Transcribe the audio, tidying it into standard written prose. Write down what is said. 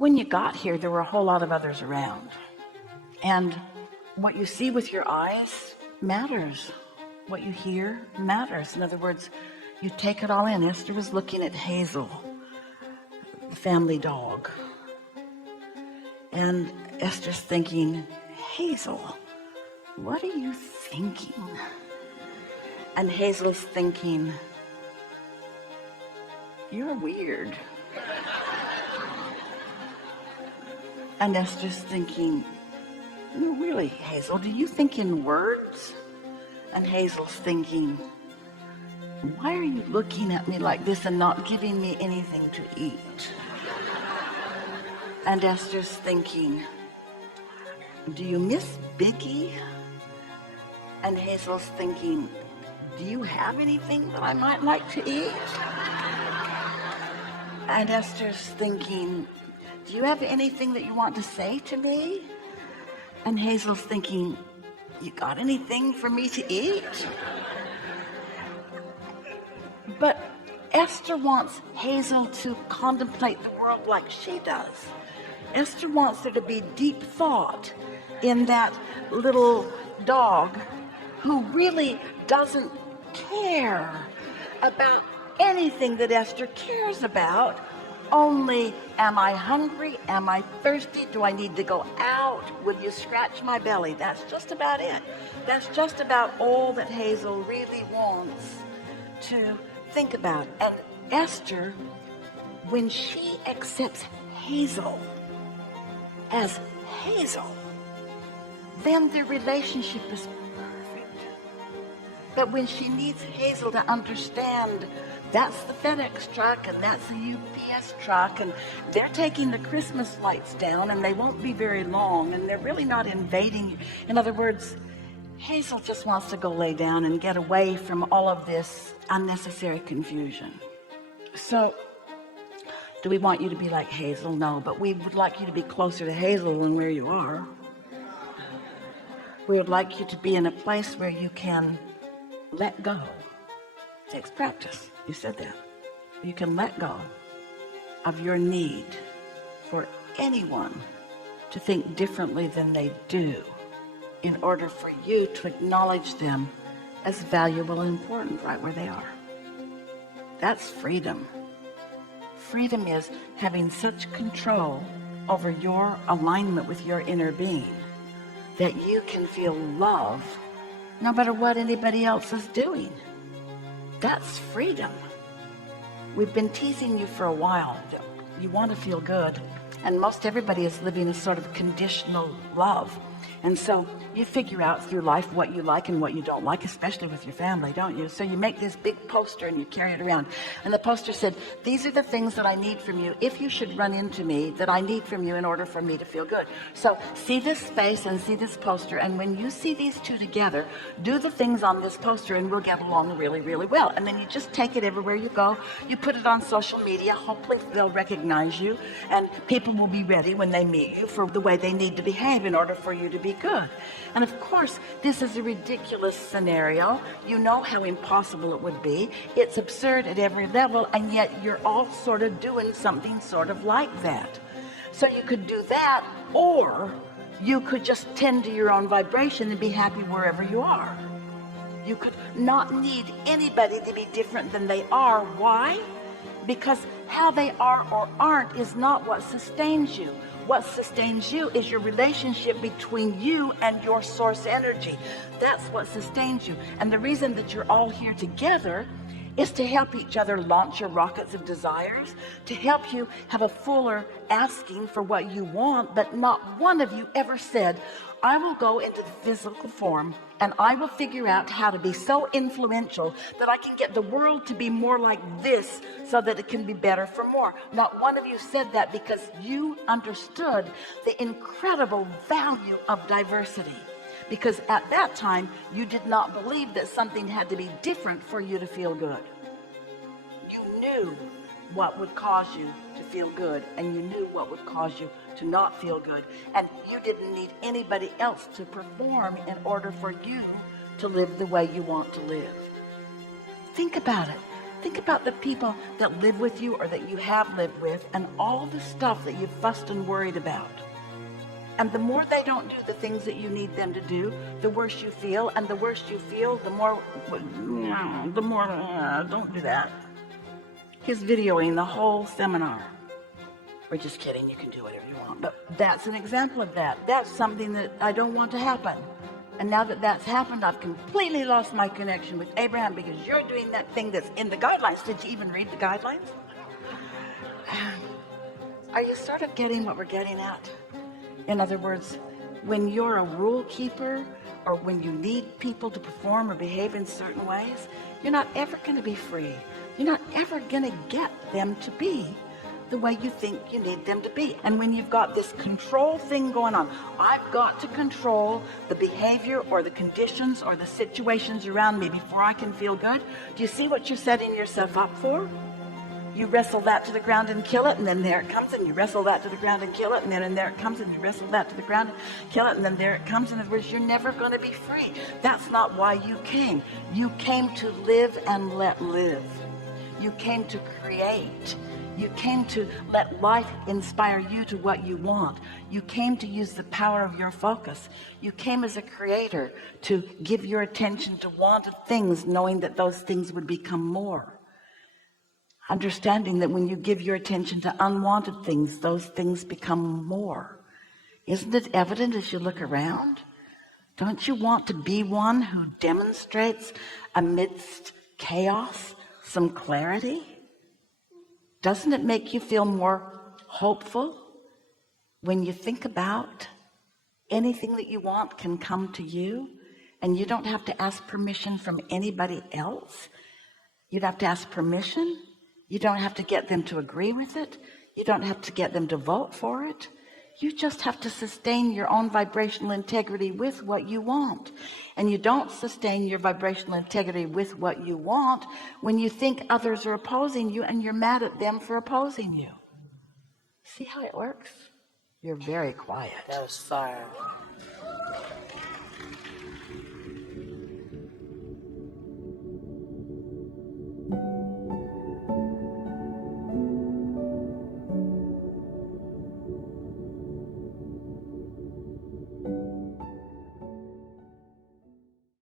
when you got here, there were a whole lot of others around. And what you see with your eyes matters. What you hear matters. In other words, you take it all in. Esther was looking at Hazel, the family dog. And Esther's thinking, Hazel, what are you thinking? And Hazel's thinking, you're weird. And Esther's thinking, no, really, Hazel, do you think in words? And Hazel's thinking, why are you looking at me like this and not giving me anything to eat? And Esther's thinking, do you miss Biggie? And Hazel's thinking, do you have anything that I might like to eat? And Esther's thinking, do you have anything that you want to say to me? And Hazel's thinking, you got anything for me to eat? But Esther wants Hazel to contemplate the world like she does. Esther wants there to be deep thought in that little dog who really doesn't care about anything that Esther cares about. Only, am I hungry? Am I thirsty? Do I need to go out? Will you scratch my belly? That's just about it. That's just about all that Hazel really wants to think about. And Esther, when she accepts Hazel as Hazel, then the relationship is perfect. But when she needs Hazel to understand that's the FedEx truck and that's the UPS truck and they're taking the Christmas lights down and they won't be very long and they're really not invading you. In other words, Hazel just wants to go lay down and get away from all of this unnecessary confusion. So, do we want you to be like Hazel? No, but we would like you to be closer to Hazel than where you are. We would like you to be in a place where you can let go. It takes practice. You said that. You can let go of your need for anyone to think differently than they do in order for you to acknowledge them as valuable and important right where they are. That's freedom. Freedom is having such control over your alignment with your inner being that you can feel love no matter what anybody else is doing. That's freedom. We've been teasing you for a while. You want to feel good, and most everybody is living a sort of conditional love. And so you figure out through life what you like and what you don't like, especially with your family, don't you? So you make this big poster and you carry it around. And the poster said, these are the things that I need from you if you should run into me, that I need from you in order for me to feel good. So see this space and see this poster, and when you see these two together, do the things on this poster and we'll get along really, really well. And then you just take it everywhere you go. You put it on social media. Hopefully they'll recognize you, and people will be ready when they meet you for the way they need to behave in order for you to be good. And of course, this is a ridiculous scenario. You know how impossible it would be. It's absurd at every level, and yet you're all sort of doing something sort of like that. So you could do that, or you could just tend to your own vibration and be happy wherever you are. You could not need anybody to be different than they are. Why? Because how they are or aren't is not what sustains you. What sustains you is your relationship between you and your source energy. That's what sustains you. And the reason that you're all here together is to help each other launch your rockets of desires, to help you have a fuller asking for what you want. But not one of you ever said, I will go into the physical form and I will figure out how to be so influential that I can get the world to be more like this so that it can be better for more. Not one of you said that because you understood the incredible value of diversity. Because at that time, you did not believe that something had to be different for you to feel good. You knew what would cause you to feel good, and you knew what would cause you to not feel good, and you didn't need anybody else to perform in order for you to live the way you want to live. Think about it. Think about the people that live with you or that you have lived with, and all the stuff that you've fussed and worried about. And the more they don't do the things that you need them to do, the worse you feel. And the worse you feel, the more, don't do that. He's videoing the whole seminar. We're just kidding, you can do whatever you want. But that's an example of that. That's something that I don't want to happen. And now that that's happened, I've completely lost my connection with Abraham because you're doing that thing that's in the guidelines. Did you even read the guidelines? Are you sort of getting what we're getting at? In other words, when you're a rule keeper or when you need people to perform or behave in certain ways, you're not ever going to be free. You're not ever going to get them to be the way you think you need them to be. And when you've got this control thing going on, I've got to control the behavior or the conditions or the situations around me before I can feel good. Do you see what you're setting yourself up for? You wrestle that to the ground and kill it, and then there it comes, and you wrestle that to the ground and kill it, and then there it comes, and you wrestle that to the ground and kill it, and then there it comes. In other words, you're never going to be free. That's not why you came. You came to live and let live. You came to create. You came to let life inspire you to what you want. You came to use the power of your focus. You came as a creator to give your attention to wanted things, knowing that those things would become more. Understanding that when you give your attention to unwanted things, those things become more. Isn't it evident as you look around? Don't you want to be one who demonstrates amidst chaos some clarity? Doesn't it make you feel more hopeful when you think about anything that you want can come to you and you don't have to ask permission from anybody else? You'd have to ask permission. You don't have to get them to agree with it. You don't have to get them to vote for it. You just have to sustain your own vibrational integrity with what you want. And you don't sustain your vibrational integrity with what you want when you think others are opposing you and you're mad at them for opposing you. See how it works? You're very quiet. That was fire.